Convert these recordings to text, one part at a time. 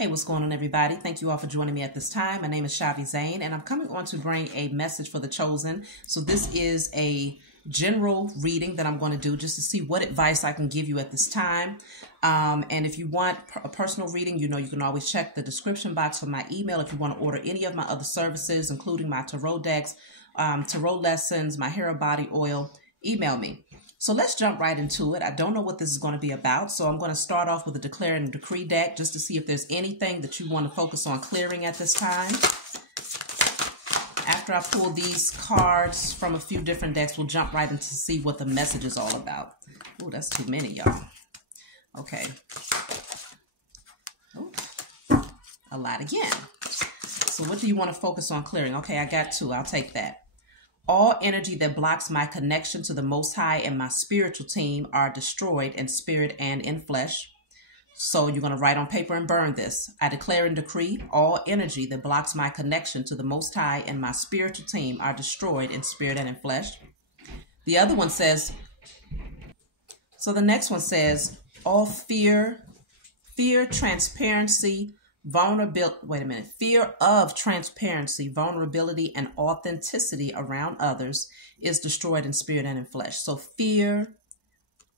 Hey, what's going on, everybody? Thank you all for joining me at this time. My name is Shavi Zane, and I'm coming on to bring a message for the chosen. So this is a general reading that I'm going to do just to see what advice I can give you at this time. And if you want a personal reading, you can always check the description box for my email. If you want to order any of my other services, including my tarot decks, tarot lessons, my hair and body oil, email me. So let's jump right into it. I don't know what this is going to be about, so I'm going to start off with a declare and decree deck just to see if there's anything that you want to focus on clearing at this time. After I pull these cards from a few different decks, we'll jump right into see what the message is all about. Oh, that's too many, y'all. Okay. Oh, a lot again. So what do you want to focus on clearing? Okay, I got two. I'll take that. All energy that blocks my connection to the Most High and my spiritual team are destroyed in spirit and in flesh. So you're going to write on paper and burn this. I declare and decree all energy that blocks my connection to the Most High and my spiritual team are destroyed in spirit and in flesh. The other one says, so the next one says, all fear, transparency, fear of transparency, vulnerability, and authenticity around others is destroyed in spirit and in flesh. So fear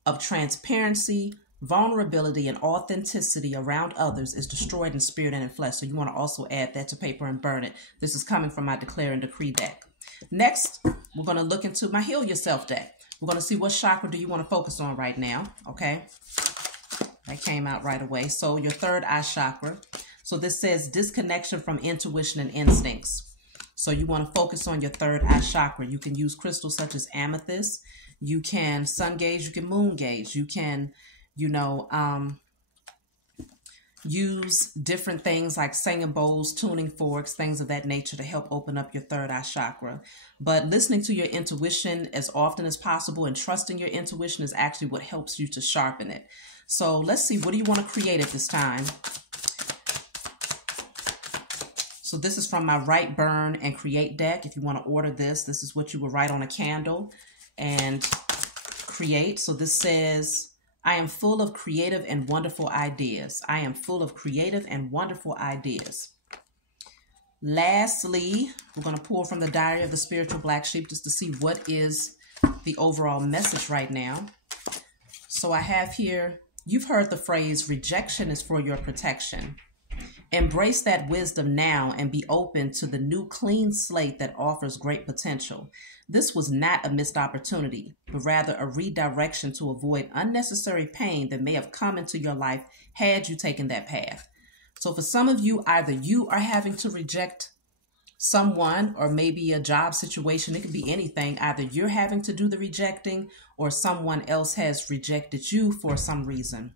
of transparency, vulnerability, and authenticity around others is destroyed in spirit and in flesh. So you want to also add that to paper and burn it. This is coming from my declare and decree deck. Next, we're going to look into my heal yourself deck. We're going to see what chakra do you want to focus on right now. Okay. That came out right away. So your third eye chakra. So this says disconnection from intuition and instincts. So you want to focus on your third eye chakra. You can use crystals such as amethyst. You can sun gaze. You can moon gaze. You can, use different things like singing bowls, tuning forks, things of that nature to help open up your third eye chakra. But listening to your intuition as often as possible and trusting your intuition is actually what helps you to sharpen it. So let's see, what do you want to create at this time? So this is from my Write, Burn, and Create deck. If you want to order this, this is what you would write on a candle and create. So this says, I am full of creative and wonderful ideas. I am full of creative and wonderful ideas. Lastly, we're going to pull from the Diary of the Spiritual Black Sheep just to see what is the overall message right now. So I have here, you've heard the phrase, rejection is for your protection. Embrace that wisdom now and be open to the new clean slate that offers great potential. This was not a missed opportunity, but rather a redirection to avoid unnecessary pain that may have come into your life had you taken that path. So for some of you, either you are having to reject someone or maybe a job situation. It could be anything. Either you're having to do the rejecting or someone else has rejected you for some reason.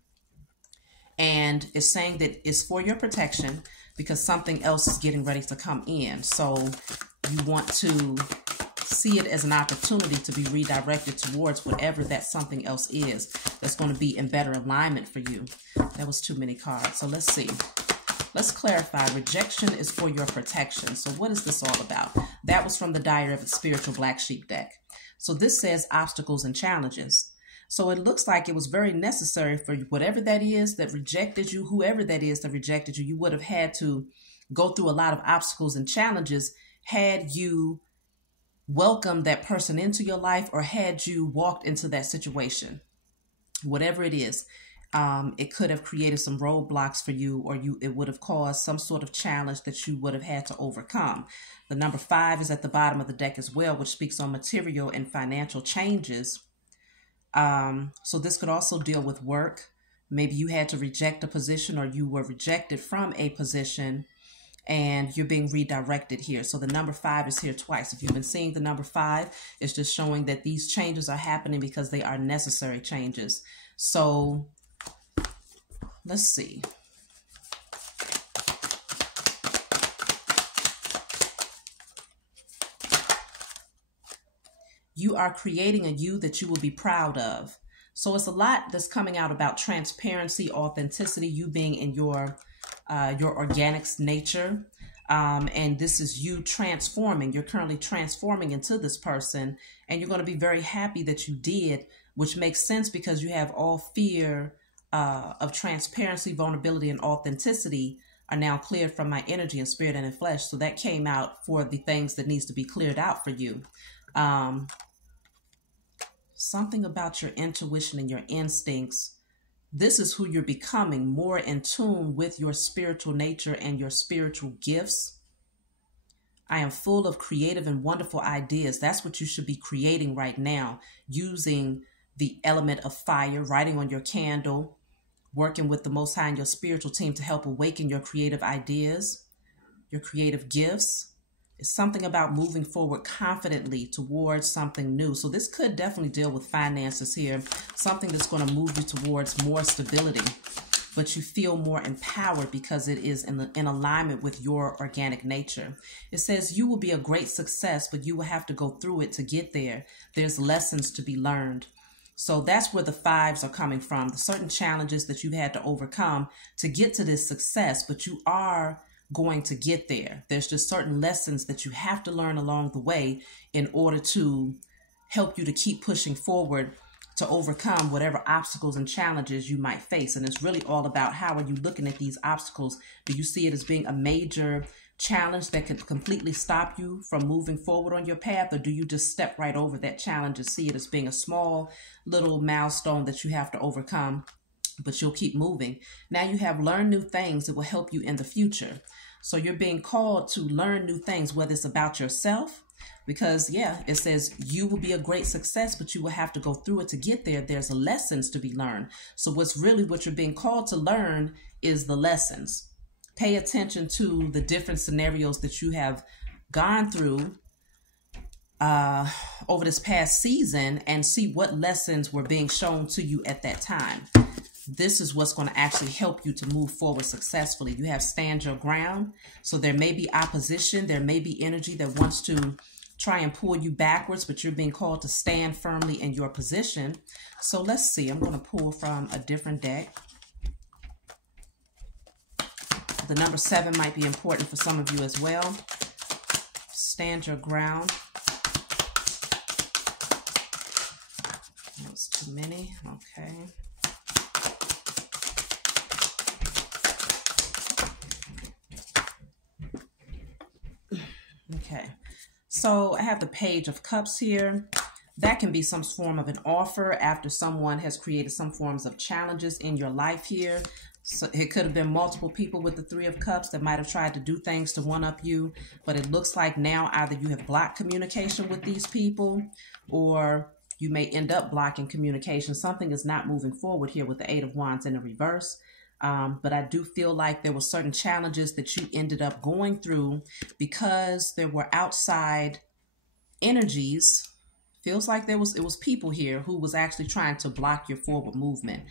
And it's saying that it's for your protection because something else is getting ready to come in. So you want to see it as an opportunity to be redirected towards whatever that something else is that's going to be in better alignment for you. That was too many cards. So let's see. Let's clarify. Rejection is for your protection. So what is this all about? That was from the Diary of the Spiritual Black Sheep deck. So this says obstacles and challenges. So it looks like it was very necessary for whatever that is that rejected you, whoever that is that rejected you, you would have had to go through a lot of obstacles and challenges had you welcomed that person into your life or had you walked into that situation. Whatever it is, it could have created some roadblocks for you, or it would have caused some sort of challenge that you would have had to overcome. The number 5 is at the bottom of the deck as well, which speaks on material and financial changes. So this could also deal with work. Maybe you had to reject a position or you were rejected from a position and you're being redirected here. So the number 5 is here twice. If you've been seeing the number 5, it's just showing that these changes are happening because they are necessary changes. So let's see. You are creating a you that you will be proud of. So it's a lot that's coming out about transparency, authenticity, you being in your organics nature. And this is you transforming. You're currently transforming into this person, and you're going to be very happy that you did, which makes sense because you have all fear of transparency, vulnerability, and authenticity are now cleared from my energy and spirit and in flesh. So that came out for the things that needs to be cleared out for you. Something about your intuition and your instincts. This is who you're becoming, more in tune with your spiritual nature and your spiritual gifts. I am full of creative and wonderful ideas. That's what you should be creating right now, using the element of fire, writing on your candle, working with the Most High and your spiritual team to help awaken your creative ideas, your creative gifts. It's something about moving forward confidently towards something new. So this could definitely deal with finances here, something that's going to move you towards more stability, but you feel more empowered because it is in alignment with your organic nature. It says you will be a great success, but you will have to go through it to get there. There's lessons to be learned. So that's where the fives are coming from, the certain challenges that you had to overcome to get to this success, but you are going to get there. There's just certain lessons that you have to learn along the way in order to help you to keep pushing forward to overcome whatever obstacles and challenges you might face. And it's really all about how are you looking at these obstacles? Do you see it as being a major challenge that could completely stop you from moving forward on your path? Or do you just step right over that challenge and see it as being a small little milestone that you have to overcome, but you'll keep moving? Now you have learned new things that will help you in the future. So you're being called to learn new things, whether it's about yourself, because yeah, it says you will be a great success, but you will have to go through it to get there. There's lessons to be learned. So what you're being called to learn is the lessons. Pay attention to the different scenarios that you have gone through over this past season and see what lessons were being shown to you at that time. This is what's going to actually help you to move forward successfully. You have stand your ground. So there may be opposition. There may be energy that wants to try and pull you backwards, but you're being called to stand firmly in your position. So let's see. I'm going to pull from a different deck. The number 7 might be important for some of you as well. Stand your ground. That was too many. Okay. Okay, so I have the Page of Cups here. That can be some form of an offer after someone has created some forms of challenges in your life here. So it could have been multiple people with the 3 of Cups that might have tried to do things to one-up you, but it looks like now either you have blocked communication with these people or you may end up blocking communication. Something is not moving forward here with the 8 of Wands in the reverse. But I do feel like there were certain challenges that you ended up going through because there were outside energies. Feels like it was people here who was actually trying to block your forward movement.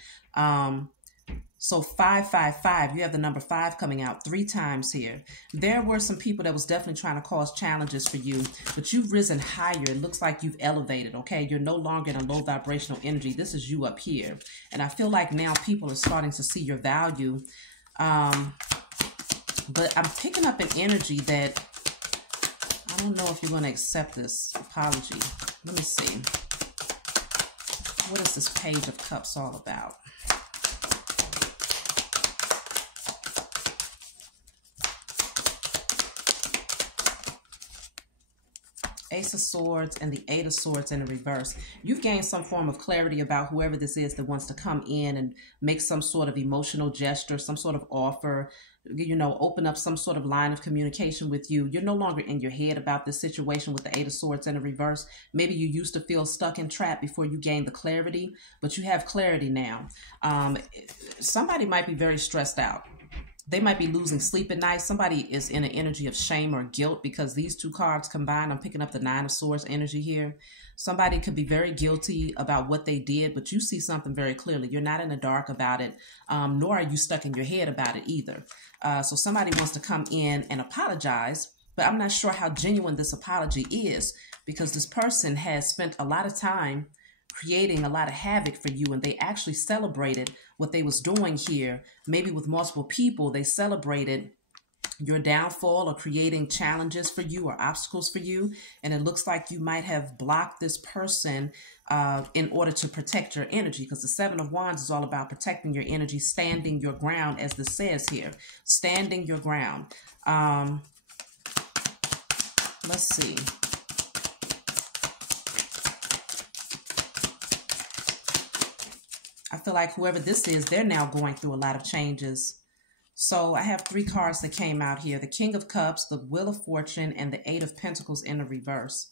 So 555, you have the number 5 coming out 3 times here. There were some people that was definitely trying to cause challenges for you, but you've risen higher. It looks like you've elevated, okay? You're no longer in a low vibrational energy. This is you up here. And I feel like now people are starting to see your value. But I'm picking up an energy that I don't know if you're going to accept this apology. Let me see. What is this Page of Cups all about? Ace of Swords and the 8 of Swords in the reverse. You've gained some form of clarity about whoever this is that wants to come in and make some sort of emotional gesture, some sort of offer, you know, open up some sort of line of communication with you. You're no longer in your head about this situation with the 8 of Swords in the reverse. Maybe you used to feel stuck and trapped before you gained the clarity, but you have clarity now. Somebody might be very stressed out. They might be losing sleep at night. Somebody is in an energy of shame or guilt because these 2 cards combined, I'm picking up the 9 of Swords energy here. Somebody could be very guilty about what they did, but you see something very clearly. You're not in the dark about it, nor are you stuck in your head about it either. So somebody wants to come in and apologize, but I'm not sure how genuine this apology is because this person has spent a lot of time creating a lot of havoc for you, and they actually celebrated what they was doing here. Maybe with multiple people, they celebrated your downfall or creating challenges for you or obstacles for you. And it looks like you might have blocked this person in order to protect your energy, because the Seven of Wands is all about protecting your energy, standing your ground, as this says here, standing your ground. Let's see. I feel like whoever this is, they're now going through a lot of changes. So I have 3 cards that came out here. The King of Cups, the Wheel of Fortune, and the Eight of Pentacles in the reverse.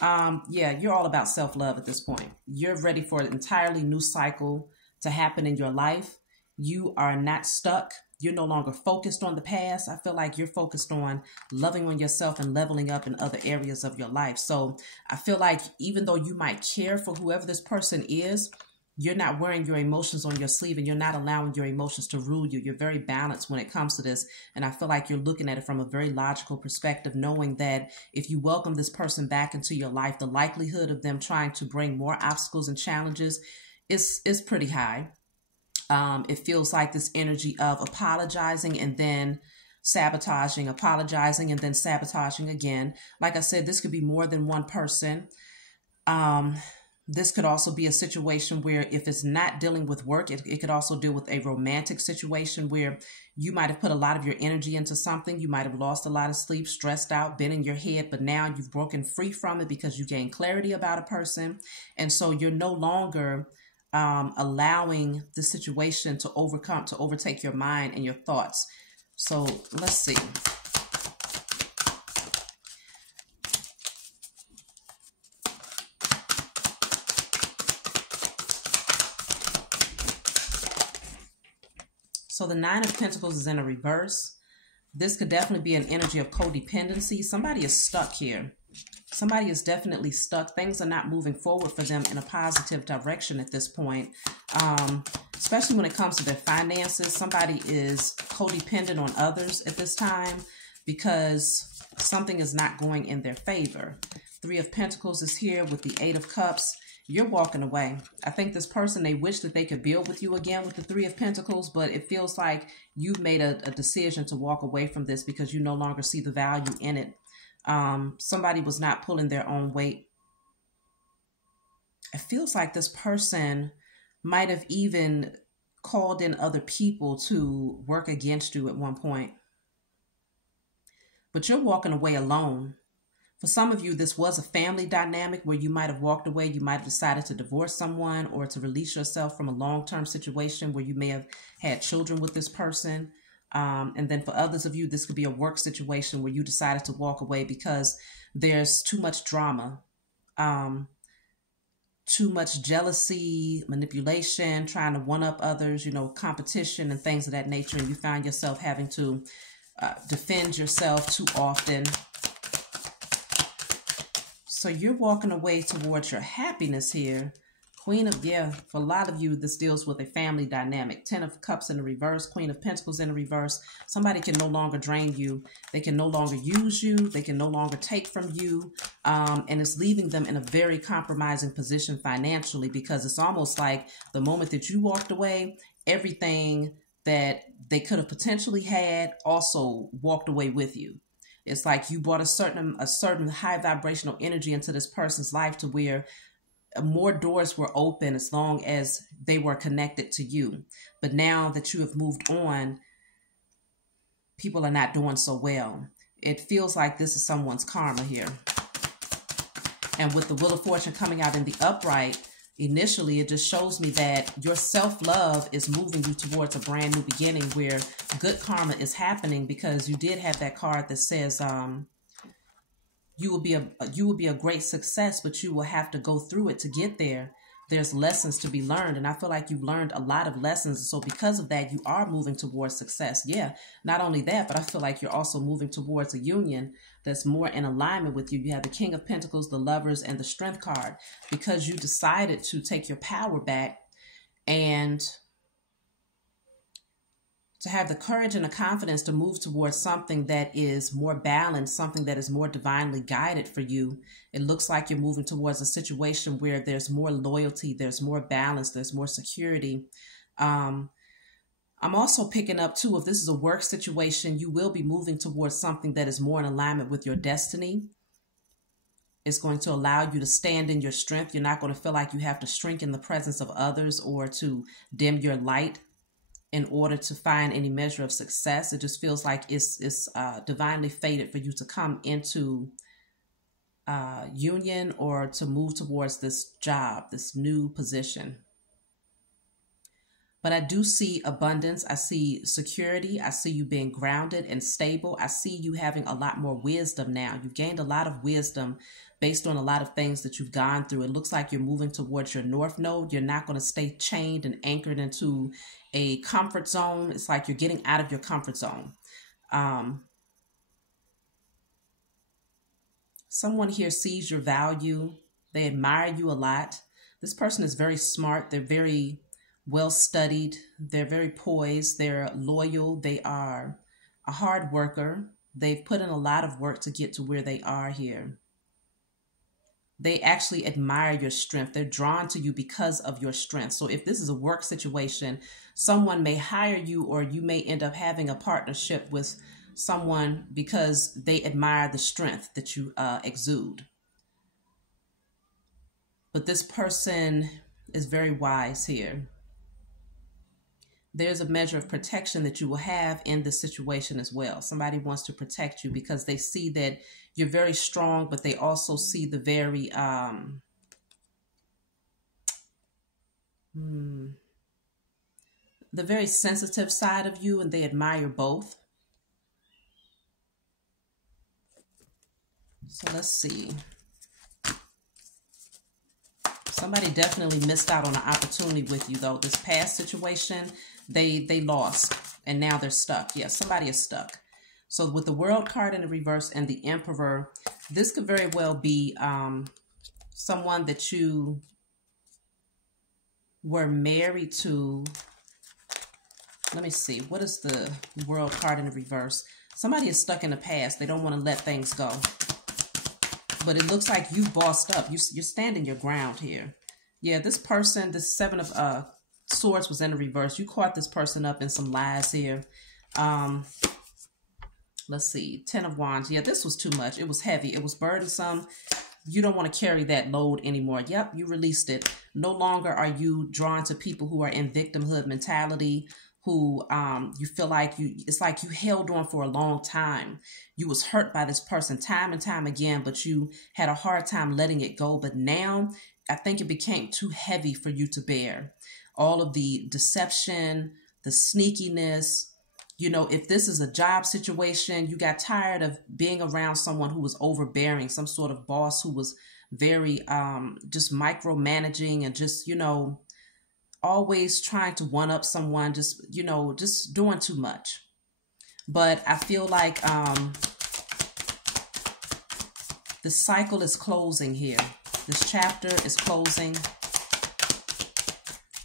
Yeah, you're all about self-love at this point. You're ready for an entirely new cycle to happen in your life. You are not stuck. You're no longer focused on the past. I feel like you're focused on loving on yourself and leveling up in other areas of your life. So I feel like even though you might care for whoever this person is, you're not wearing your emotions on your sleeve, and you're not allowing your emotions to rule you. You're very balanced when it comes to this. And I feel like you're looking at it from a very logical perspective, knowing that if you welcome this person back into your life, the likelihood of them trying to bring more obstacles and challenges is pretty high. It feels like this energy of apologizing and then sabotaging, apologizing and then sabotaging again. Like I said, this could be more than one person. This could also be a situation where if it's not dealing with work, it could also deal with a romantic situation where you might have put a lot of your energy into something. You might have lost a lot of sleep, stressed out, been in your head, but now you've broken free from it because you gained clarity about a person. And so you're no longer allowing the situation to overtake your mind and your thoughts. So let's see. So the Nine of Pentacles is in a reverse. This could definitely be an energy of codependency. Somebody is stuck here. Somebody is definitely stuck. Things are not moving forward for them in a positive direction at this point. Especially when it comes to their finances. Somebody is codependent on others at this time because something is not going in their favor. Three of Pentacles is here with the Eight of Cups. You're walking away. I think this person, they wish that they could build with you again with the Three of Pentacles, but it feels like you've made a decision to walk away from this because you no longer see the value in it. Somebody was not pulling their own weight. It feels like this person might have even called in other people to work against you at one point. But you're walking away alone. For some of you, this was a family dynamic where you might have walked away. You might have decided to divorce someone or to release yourself from a long-term situation where you may have had children with this person. And then for others of you, this could be a work situation where you decided to walk away because there's too much drama, too much jealousy, manipulation, trying to one-up others, competition and things of that nature. And you find yourself having to defend yourself too often. So you're walking away towards your happiness here. Queen of, for a lot of you, this deals with a family dynamic. 10 of Cups in the reverse, Queen of Pentacles in the reverse. Somebody can no longer drain you. They can no longer use you. They can no longer take from you. And it's leaving them in a very compromising position financially because it's almost like the moment that you walked away, everything that they could have potentially had also walked away with you. It's like you brought a certain high vibrational energy into this person's life to where more doors were open as long as they were connected to you. But now that you have moved on, people are not doing so well. It feels like this is someone's karma here. And with the Wheel of Fortune coming out in the upright, initially, it just shows me that your self-love is moving you towards a brand new beginning where good karma is happening because you did have that card that says you will be a great success, but you will have to go through it to get there. There's lessons to be learned, and I feel like you've learned a lot of lessons. So because of that, you are moving towards success. Yeah, not only that, but I feel like you're also moving towards a union that's more in alignment with you. You have the King of Pentacles, the Lovers, and the Strength card because you decided to take your power back and to have the courage and the confidence to move towards something that is more balanced, something that is more divinely guided for you. It looks like you're moving towards a situation where there's more loyalty, there's more balance, there's more security. I'm also picking up too, if this is a work situation, you will be moving towards something that is more in alignment with your destiny. It's going to allow you to stand in your strength. You're not going to feel like you have to shrink in the presence of others or to dim your light in order to find any measure of success. It just feels like it's divinely fated for you to come into union or to move towards this job, this new position. But I do see abundance. I see security. I see you being grounded and stable. I see you having a lot more wisdom now. You've gained a lot of wisdom based on a lot of things that you've gone through. It looks like you're moving towards your north node. You're not going to stay chained and anchored into a comfort zone. It's like you're getting out of your comfort zone. Someone here sees your value. They admire you a lot. This person is very smart. They're very well studied. They're very poised. They're loyal. They are a hard worker. They've put in a lot of work to get to where they are here. They actually admire your strength. They're drawn to you because of your strength. So if this is a work situation, someone may hire you, or you may end up having a partnership with someone because they admire the strength that you exude. But this person is very wise here. There's a measure of protection that you will have in this situation as well. Somebody wants to protect you because they see that you're very strong, but they also see the very, the very sensitive side of you, and they admire both. So let's see. Somebody definitely missed out on an opportunity with you, though. This past situation, they lost, and now they're stuck. Yes, somebody is stuck. So with the World card in the reverse and the Emperor, this could very well be someone that you were married to. Let me see. What is the World card in the reverse? Somebody is stuck in the past. They don't want to let things go. But it looks like you bossed up. You're standing your ground here. Yeah, this person, this Seven of Swords was in the reverse. You caught this person up in some lies here. Let's see. 10 of Wands. Yeah, this was too much. It was heavy. It was burdensome. You don't want to carry that load anymore. Yep, you released it. No longer are you drawn to people who are in victimhood mentality, who you feel like it's like you held on for a long time. You was hurt by this person time and time again, but you had a hard time letting it go. But now I think it became too heavy for you to bear. All of the deception, the sneakiness. You know, if this is a job situation, you got tired of being around someone who was overbearing, some sort of boss who was very just micromanaging and just, you know, always trying to one up someone, just, you know, just doing too much. But I feel like the cycle is closing here. This chapter is closing.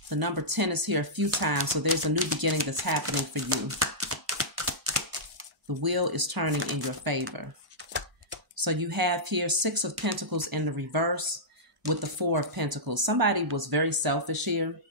The number 10 is here a few times, so there's a new beginning that's happening for you. The wheel is turning in your favor. So you have here 6 of Pentacles in the reverse with the 4 of Pentacles. Somebody was very selfish here.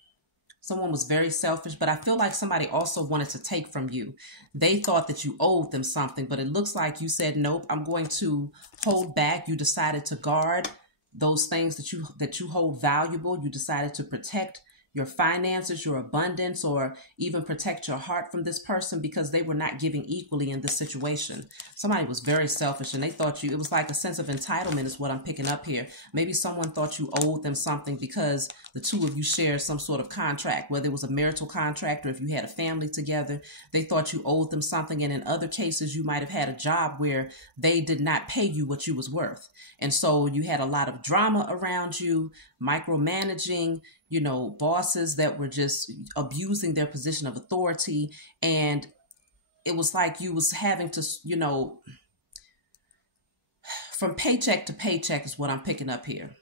Someone was very selfish, but I feel like somebody also wanted to take from you. They thought that you owed them something, but it looks like you said, nope, I'm going to hold back. You decided to guard those things that you hold valuable. You decided to protect your finances, your abundance, or even protect your heart from this person because they were not giving equally in this situation. Somebody was very selfish and they thought it was like a sense of entitlement is what I'm picking up here. Maybe someone thought you owed them something because the two of you shared some sort of contract, whether it was a marital contract or if you had a family together. They thought you owed them something, and in other cases you might have had a job where they did not pay you what you was worth. And so you had a lot of drama around you, micromanaging, you know, bosses that were just abusing their position of authority. And it was like you was having to, you know, from paycheck to paycheck is what I'm picking up here.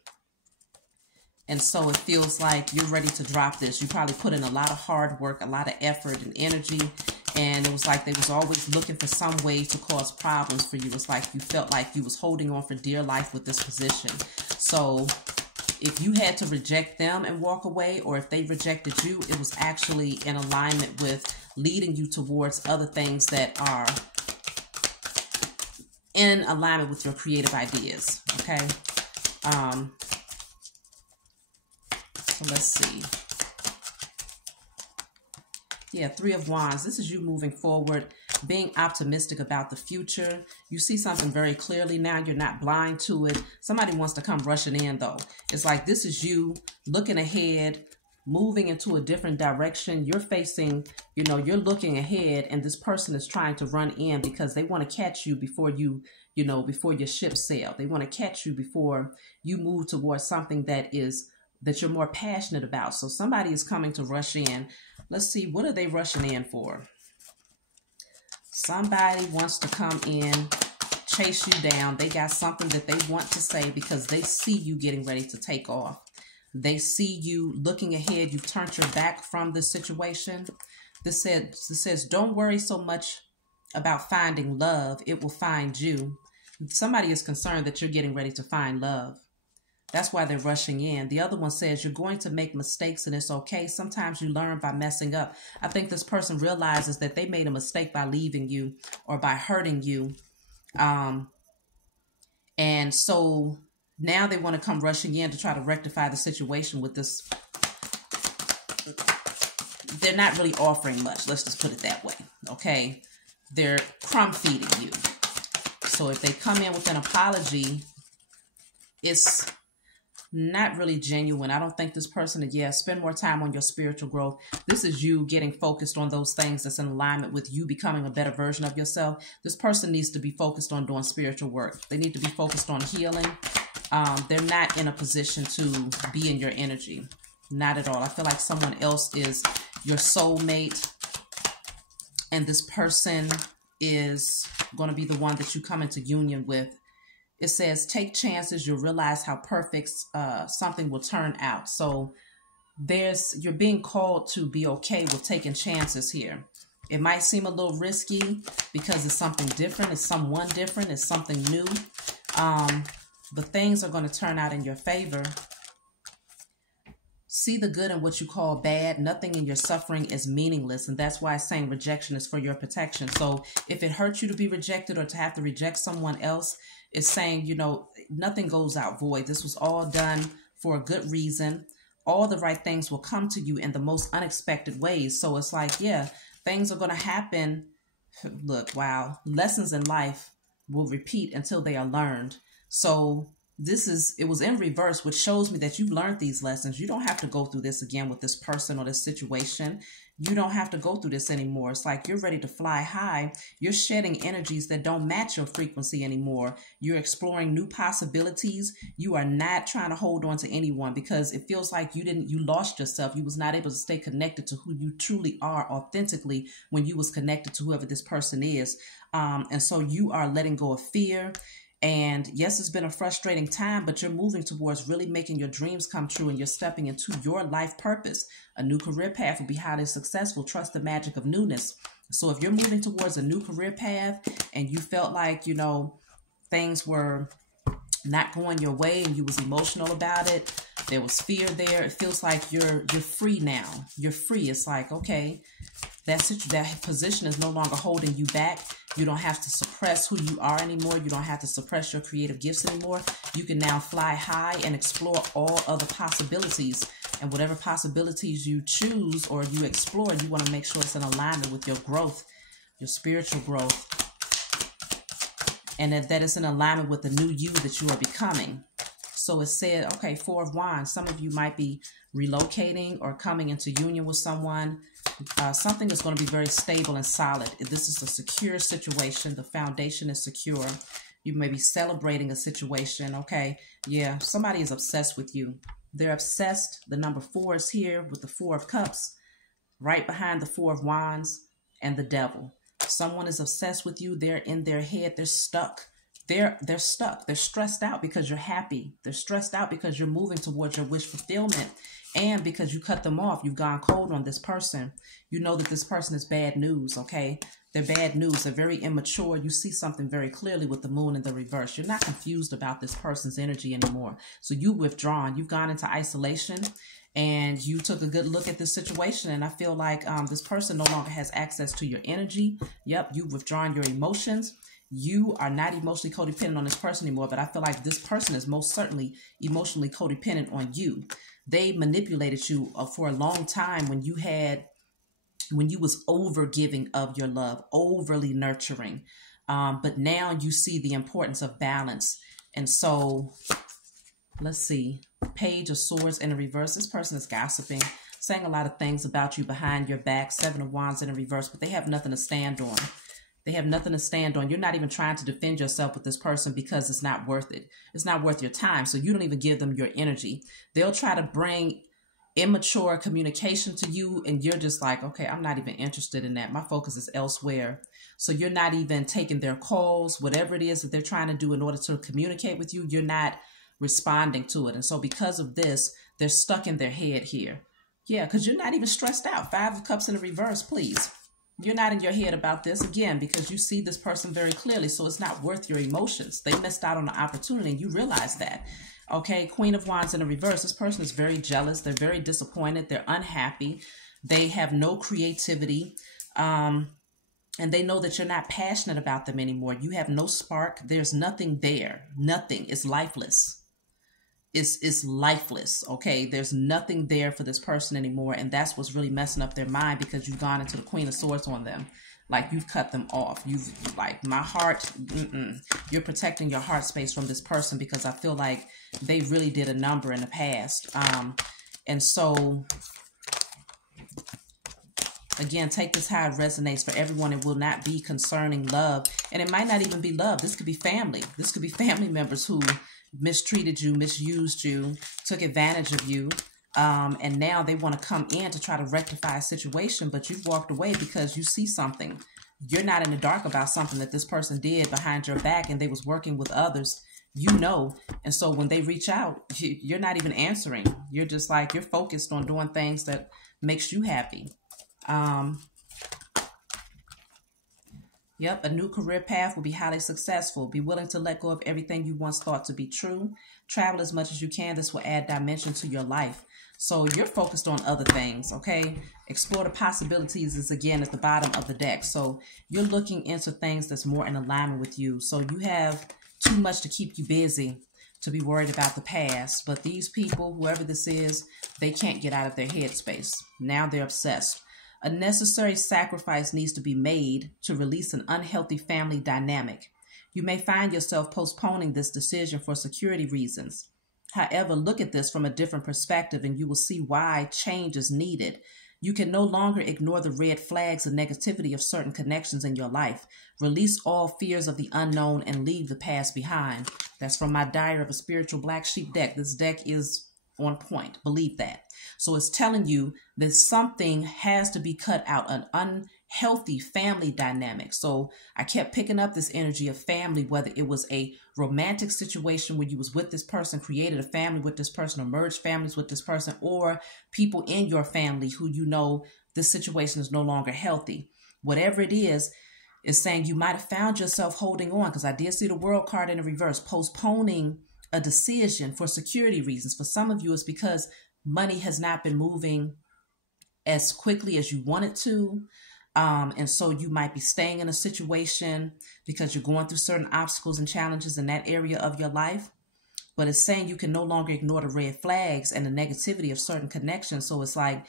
And so it feels like you're ready to drop this. You probably put in a lot of hard work, a lot of effort and energy. And it was like they was always looking for some way to cause problems for you. It's like you felt like you was holding on for dear life with this position. So if you had to reject them and walk away, or if they rejected you, it was actually in alignment with leading you towards other things that are in alignment with your creative ideas. Okay. So let's see. Yeah, Three of Wands. This is you moving forward, being optimistic about the future. You see something very clearly now. You're not blind to it. Somebody wants to come rushing in, though. It's like this is you looking ahead, moving into a different direction. You're facing, you know, you're looking ahead, and this person is trying to run in because they want to catch you before you know, before your ship sail. They want to catch you before you move towards something that you're more passionate about. So somebody is coming to rush in. Let's see, what are they rushing in for? Somebody wants to come in, chase you down. They got something that they want to say because they see you getting ready to take off. They see you looking ahead. You've turned your back from this situation. This says, don't worry so much about finding love. It will find you. Somebody is concerned that you're getting ready to find love. That's why they're rushing in. The other one says you're going to make mistakes and it's okay. Sometimes you learn by messing up. I think this person realizes that they made a mistake by leaving you or by hurting you. And so now they want to come rushing in to try to rectify the situation with this. They're not really offering much. Let's just put it that way. Okay. They're crumb feeding you. So if they come in with an apology, it's not really genuine. I don't think this person, spend more time on your spiritual growth. This is you getting focused on those things that's in alignment with you becoming a better version of yourself. This person needs to be focused on doing spiritual work. They need to be focused on healing. They're not in a position to be in your energy. Not at all. I feel like someone else is your soulmate, and this person is going to be the one that you come into union with. It says, take chances. You'll realize how perfect something will turn out. So you're being called to be okay with taking chances here. It might seem a little risky because it's something different. It's someone different. It's something new. But things are going to turn out in your favor. See the good in what you call bad. Nothing in your suffering is meaningless. And that's why it's saying rejection is for your protection. So if it hurts you to be rejected or to have to reject someone else, it's saying, you know, nothing goes out void. This was all done for a good reason. All the right things will come to you in the most unexpected ways. So it's like, yeah, things are going to happen. Look, wow. Lessons in life will repeat until they are learned. So it was in reverse, which shows me that you've learned these lessons. You don't have to go through this again with this person or this situation. You don't have to go through this anymore. It's like you're ready to fly high. You're shedding energies that don't match your frequency anymore. You're exploring new possibilities. You are not trying to hold on to anyone because it feels like you lost yourself. You was not able to stay connected to who you truly are authentically when you was connected to whoever this person is. And so you are letting go of fear. And yes, it's been a frustrating time, but you're moving towards really making your dreams come true, and you're stepping into your life purpose. A new career path will be highly successful. Trust the magic of newness. So if you're moving towards a new career path and you felt like, you know, things were not going your way and you was emotional about it, there was fear there. It feels like you're free now. You're free. It's like, okay, that position is no longer holding you back. You don't have to suppress who you are anymore. You don't have to suppress your creative gifts anymore. You can now fly high and explore all other possibilities. And whatever possibilities you choose or you explore, you want to make sure it's in alignment with your growth, your spiritual growth. And that it's in alignment with the new you that you are becoming. So it said, okay, Four of Wands. Some of you might be relocating or coming into union with someone. Something is going to be very stable and solid. This is a secure situation. The foundation is secure. You may be celebrating a situation. Okay. Yeah. Somebody is obsessed with you. They're obsessed. The number 4 is here with the 4 of Cups, right behind the 4 of Wands and the Devil. Someone is obsessed with you. They're in their head. They're stuck. they're stuck. They're stressed out because you're happy. They're stressed out because you're moving towards your wish fulfillment. And because you cut them off, you've gone cold on this person. You know that this person is bad news, okay? They're bad news. They're very immature. You see something very clearly with the moon in the reverse. You're not confused about this person's energy anymore. So you've withdrawn. You've gone into isolation and you took a good look at this situation. And I feel like this person no longer has access to your energy. Yep, you've withdrawn your emotions. You are not emotionally codependent on this person anymore, but I feel like this person is most certainly emotionally codependent on you. They manipulated you for a long time when you was over giving of your love, overly nurturing. But now you see the importance of balance. And so let's see, Page of Swords in the reverse. This person is gossiping, saying a lot of things about you behind your back. Seven of Wands in the reverse, but they have nothing to stand on. They have nothing to stand on. You're not even trying to defend yourself with this person because it's not worth it. It's not worth your time. So you don't even give them your energy. They'll try to bring immature communication to you and you're just like, okay, I'm not even interested in that. My focus is elsewhere. So you're not even taking their calls, whatever it is that they're trying to do in order to communicate with you. You're not responding to it. And so because of this, they're stuck in their head here. Yeah, because you're not even stressed out. Five of Cups in the reverse, please. You're not in your head about this, again, because you see this person very clearly, so it's not worth your emotions. They missed out on the opportunity, and you realize that. Okay, Queen of Wands in the reverse. This person is very jealous. They're very disappointed. They're unhappy. They have no creativity, and they know that you're not passionate about them anymore. You have no spark. There's nothing there. Nothing. It's lifeless. It's lifeless, okay? There's nothing there for this person anymore, and that's what's really messing up their mind because you've gone into the Queen of Swords on them. Like, you've cut them off. You've, like, my heart, You're protecting your heart space from this person because I feel like they really did a number in the past. And so, again, take this how it resonates for everyone. It will not be concerning love, and it might not even be love. This could be family. This could be family members who mistreated you, misused you, took advantage of you, and now they want to come in to try to rectify a situation, but you've walked away because you see something. You're not in the dark about something that this person did behind your back and they was working with others, you know, and so when they reach out, you're not even answering. You're just like, you're focused on doing things that makes you happy. Yep, a new career path will be highly successful. Be willing to let go of everything you once thought to be true. Travel as much as you can. This will add dimension to your life. So you're focused on other things, okay? Explore the possibilities is, again, at the bottom of the deck. So you're looking into things that's more in alignment with you. So you have too much to keep you busy to be worried about the past. But these people, whoever this is, they can't get out of their headspace. Now they're obsessed. A necessary sacrifice needs to be made to release an unhealthy family dynamic. You may find yourself postponing this decision for security reasons. However, look at this from a different perspective and you will see why change is needed. You can no longer ignore the red flags and negativity of certain connections in your life. Release all fears of the unknown and leave the past behind. That's from my Diary of a Spiritual Black Sheep deck. This deck is on point. Believe that. So it's telling you that something has to be cut out, an unhealthy family dynamic. So I kept picking up this energy of family, whether it was a romantic situation where you was with this person, created a family with this person, or merged families with this person, or people in your family who you know this situation is no longer healthy. Whatever it is saying you might have found yourself holding on, because I did see the World card in the reverse, postponing a decision for security reasons. For some of you, it's because money has not been moving as quickly as you want it to. And so you might be staying in a situation because you're going through certain obstacles and challenges in that area of your life. But it's saying you can no longer ignore the red flags and the negativity of certain connections. So it's like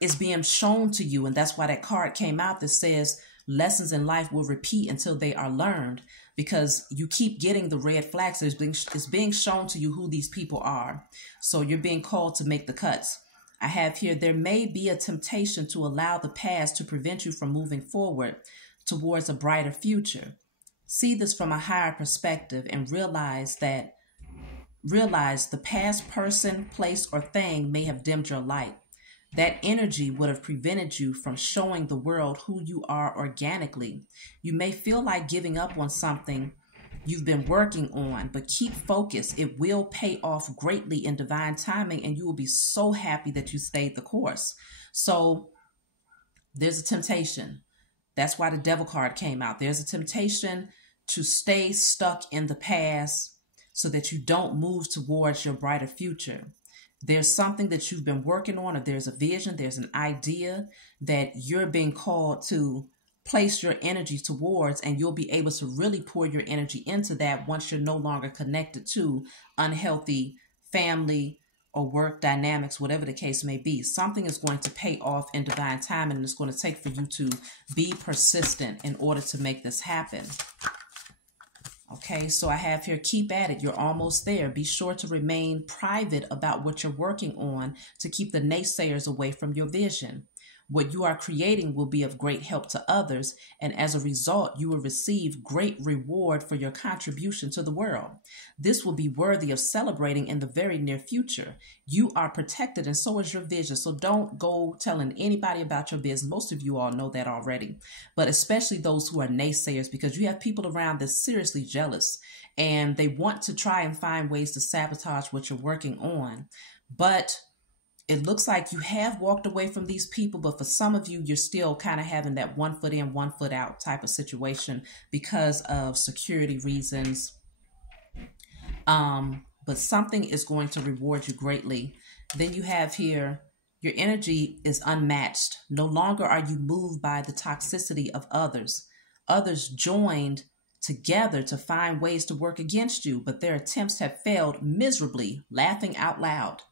it's being shown to you. And that's why that card came out that says lessons in life will repeat until they are learned, because you keep getting the red flags. It's being shown to you who these people are. So you're being called to make the cuts. I have here, there may be a temptation to allow the past to prevent you from moving forward towards a brighter future. See this from a higher perspective and realize the past person, place, or thing may have dimmed your light. That energy would have prevented you from showing the world who you are organically. You may feel like giving up on something you've been working on, but keep focused. It will pay off greatly in divine timing, and you will be so happy that you stayed the course. So there's a temptation. That's why the devil card came out. There's a temptation to stay stuck in the past so that you don't move towards your brighter future. There's something that you've been working on, or there's a vision, there's an idea that you're being called to place your energy towards, and you'll be able to really pour your energy into that once you're no longer connected to unhealthy family or work dynamics, whatever the case may be. Something is going to pay off in divine time, and it's going to take for you to be persistent in order to make this happen. Okay, so I have here, keep at it. You're almost there. Be sure to remain private about what you're working on to keep the naysayers away from your vision. What you are creating will be of great help to others, and as a result, you will receive great reward for your contribution to the world. This will be worthy of celebrating in the very near future. You are protected, and so is your vision. So don't go telling anybody about your business. Most of you all know that already, but especially those who are naysayers, because you have people around that's seriously jealous, and they want to try and find ways to sabotage what you're working on. But it looks like you have walked away from these people, but for some of you, you're still kind of having that 1 foot in, 1 foot out type of situation because of security reasons. But something is going to reward you greatly. Then you have here, your energy is unmatched. No longer are you moved by the toxicity of others. Others joined together to find ways to work against you, but their attempts have failed miserably, laughing out loud.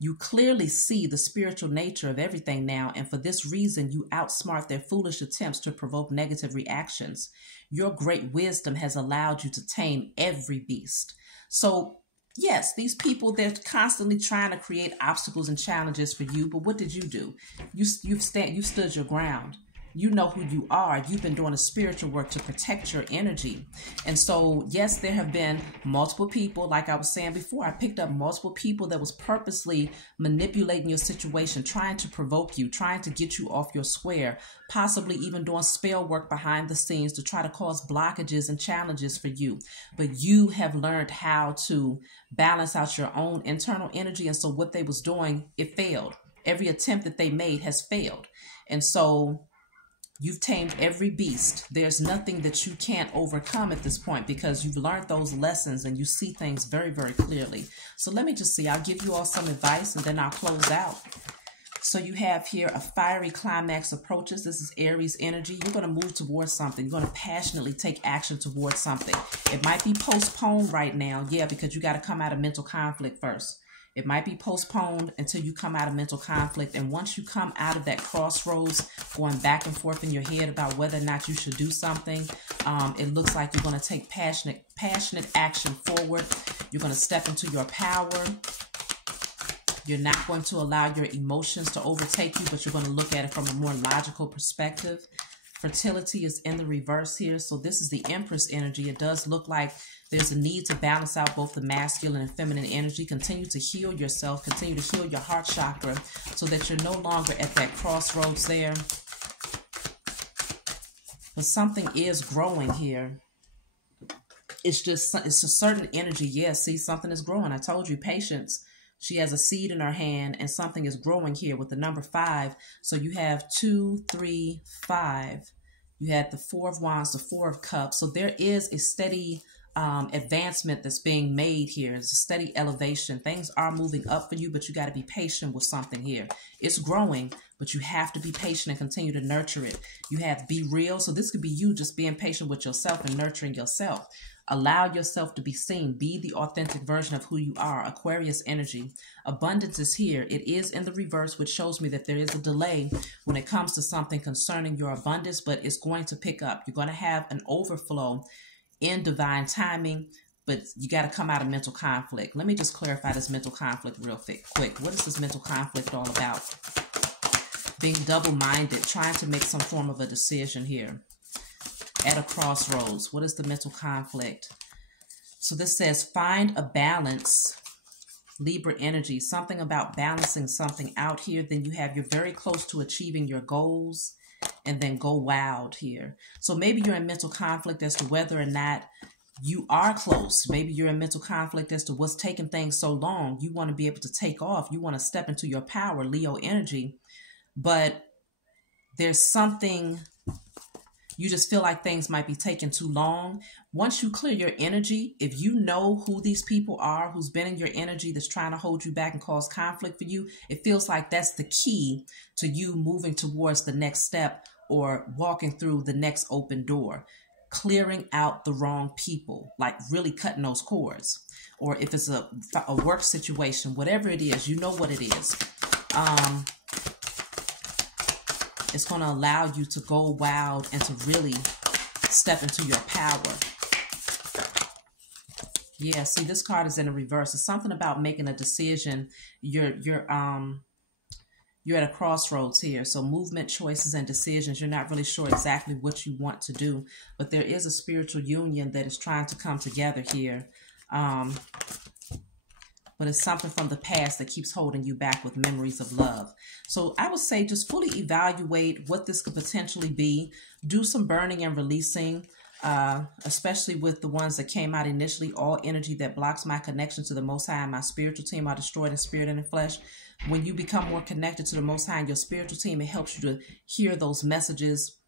You clearly see the spiritual nature of everything now, and for this reason, you outsmart their foolish attempts to provoke negative reactions. Your great wisdom has allowed you to tame every beast. So, yes, these people, they're constantly trying to create obstacles and challenges for you, but what did you do? You stood your ground. You know who you are. You've been doing a spiritual work to protect your energy. And so, yes, there have been multiple people, like I was saying before, I picked up multiple people that was purposely manipulating your situation, trying to provoke you, trying to get you off your square, possibly even doing spell work behind the scenes to try to cause blockages and challenges for you. But you have learned how to balance out your own internal energy. And so what they was doing, it failed. Every attempt that they made has failed. And so you've tamed every beast. There's nothing that you can't overcome at this point because you've learned those lessons and you see things very, very clearly. So let me just see. I'll give you all some advice and then I'll close out. So you have here a fiery climax approaches. This is Aries energy. You're going to move towards something. You're going to passionately take action towards something. It might be postponed right now. Yeah, because you got to come out of mental conflict first. It might be postponed until you come out of mental conflict. And once you come out of that crossroads, going back and forth in your head about whether or not you should do something, it looks like you're going to take passionate action forward. You're going to step into your power. You're not going to allow your emotions to overtake you, but you're going to look at it from a more logical perspective. Fertility is in the reverse here. So this is the Empress energy. It does look like there's a need to balance out both the masculine and feminine energy. Continue to heal yourself. Continue to heal your heart chakra so that you're no longer at that crossroads there. But something is growing here. It's a certain energy. Yeah, see, something is growing. I told you, patience. She has a seed in her hand and something is growing here with the number 5. So you have 2, 3, 5. You had the 4 of Wands, the 4 of Cups. So there is a steady advancement that's being made here. It's a steady elevation. Things are moving up for you, but you got to be patient with something here. It's growing, but you have to be patient and continue to nurture it. You have Be Real. So this could be you just being patient with yourself and nurturing yourself. Allow yourself to be seen. Be the authentic version of who you are. Aquarius energy. Abundance is here. It is in the reverse, which shows me that there is a delay when it comes to something concerning your abundance, but it's going to pick up. You're going to have an overflow in divine timing, but you got to come out of mental conflict. Let me just clarify this mental conflict real quick. What is this mental conflict all about? Being double-minded, trying to make some form of a decision here. At a crossroads. What is the mental conflict? So this says find a balance. Libra energy. Something about balancing something out here. Then you have you're very close to achieving your goals. And then go wild here. So maybe you're in mental conflict as to whether or not you are close. Maybe you're in mental conflict as to what's taking things so long. You want to be able to take off. You want to step into your power, Leo energy. But there's something, you just feel like things might be taking too long. Once you clear your energy, if you know who these people are, who's been in your energy that's trying to hold you back and cause conflict for you, it feels like that's the key to you moving towards the next step or walking through the next open door. Clearing out the wrong people, like really cutting those cords. Or if it's a work situation, whatever it is, you know what it is. It's going to allow you to go wild and to really step into your power. Yeah, see, this card is in the reverse. It's something about making a decision. You're at a crossroads here. So movement, choices, and decisions. You're not really sure exactly what you want to do, but there is a spiritual union that is trying to come together here. But it's something from the past that keeps holding you back with memories of love. So I would say just fully evaluate what this could potentially be. Do some burning and releasing, especially with the ones that came out initially. All energy that blocks my connection to the Most High and my spiritual team are destroyed in spirit and in flesh. When you become more connected to the Most High and your spiritual team, it helps you to hear those messages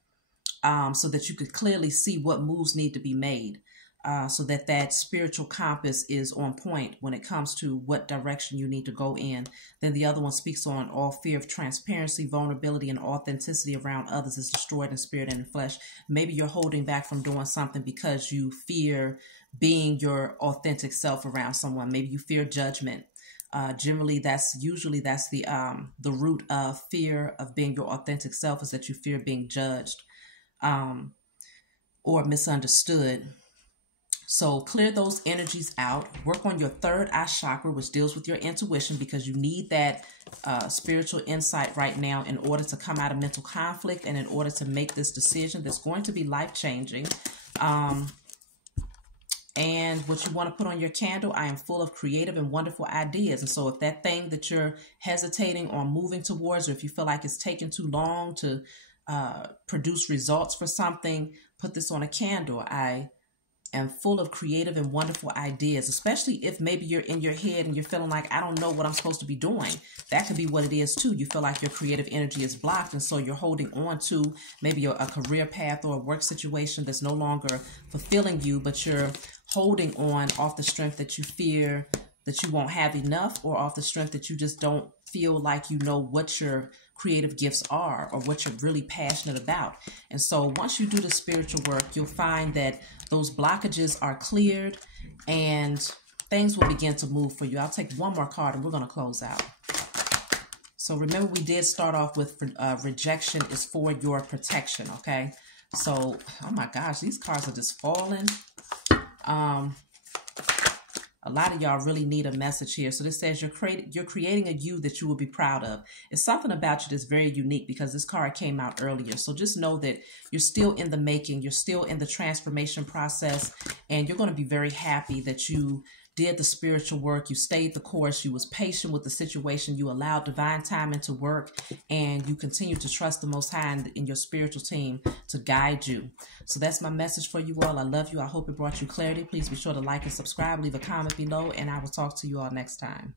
so that you could clearly see what moves need to be made. So that spiritual compass is on point when it comes to what direction you need to go in. Then the other one speaks on all fear of transparency, vulnerability, and authenticity around others is destroyed in spirit and in flesh. Maybe you're holding back from doing something because you fear being your authentic self around someone. Maybe you fear judgment. Generally, that's the root of fear of being your authentic self, is that you fear being judged or misunderstood. So clear those energies out. Work on your third eye chakra, which deals with your intuition, because you need that spiritual insight right now in order to come out of mental conflict and in order to make this decision that's going to be life-changing. And what you want to put on your candle, I am full of creative and wonderful ideas. And so if that thing that you're hesitating on moving towards, or if you feel like it's taking too long to produce results for something, put this on a candle. I am full of creative and wonderful ideas, especially if maybe you're in your head and you're feeling like, I don't know what I'm supposed to be doing. That could be what it is too. You feel like your creative energy is blocked, and so you're holding on to maybe a career path or a work situation that's no longer fulfilling you, but you're holding on off the strength that you fear that you won't have enough, or off the strength that you just don't feel like you know what your creative gifts are or what you're really passionate about. And so once you do the spiritual work, you'll find that those blockages are cleared and things will begin to move for you. I'll take one more card and we're going to close out. So remember, we did start off with rejection is for your protection, okay? So, oh my gosh, these cards are just falling. A lot of y'all really need a message here. So this says you're creating a you that you will be proud of. It's something about you that's very unique because this card came out earlier. So just know that you're still in the making. You're still in the transformation process. And you're going to be very happy that you did the spiritual work. You stayed the course. You was patient with the situation. You allowed divine timing to work. And you continue to trust the Most High in your spiritual team to guide you. So that's my message for you all. I love you. I hope it brought you clarity. Please be sure to like and subscribe. Leave a comment below. And I will talk to you all next time.